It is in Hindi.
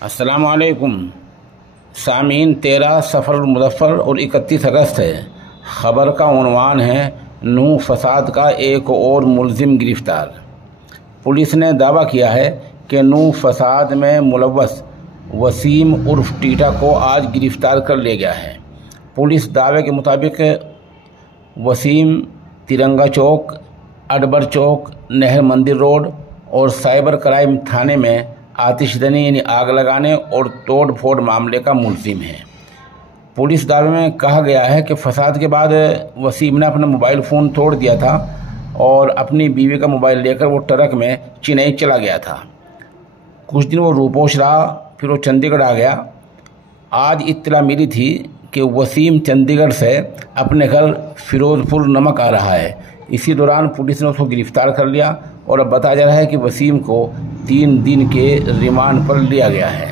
अस्सलाम वालेकुम सामीन। 13 सफ़र मुज़फ़्फ़र और 31 अगस्त है। ख़बर का उन्वान है नूह फसाद का एक और मुलजिम गिरफ़्तार। पुलिस ने दावा किया है कि नूह फसाद में मुलव्वस वसीम उर्फ टीटा को आज गिरफ़्तार कर लिया गया है। पुलिस दावे के मुताबिक वसीम तिरंगा चौक, अडबर चौक, नहर मंदिर रोड और साइबर क्राइम थाने में आतिशदनी यानी आग लगाने और तोड़ फोड़ मामले का मुलजिम है। पुलिस दावे में कहा गया है कि फसाद के बाद वसीम ने अपना मोबाइल फ़ोन तोड़ दिया था और अपनी बीवी का मोबाइल लेकर वो ट्रक में चेन्नई चला गया था। कुछ दिन वो रूपोश रहा, फिर वो चंडीगढ़ आ गया। आज इत्तला मिली थी कि वसीम चंडीगढ़ से अपने घर फिरोजपुर नमक आ रहा है। इसी दौरान पुलिस ने उसको गिरफ्तार कर लिया और अब बताया जा रहा है कि वसीम को 3 दिन के रिमांड पर लिया गया है।